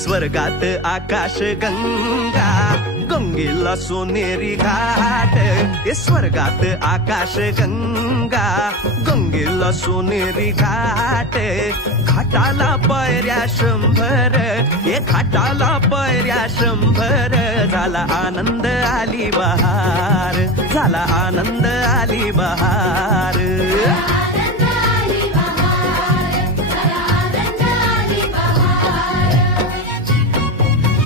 स्वर्गात आकाश गंगा, गंगेला सोनेरी घाट. स्वर्गात आकाश गंगा, गंगेला सोनेरी घाट. घाटाला पायऱ्या 100, घाटाला पायऱ्या 100. झाला आनंद आली बहार, झाला आनंद आली बहार.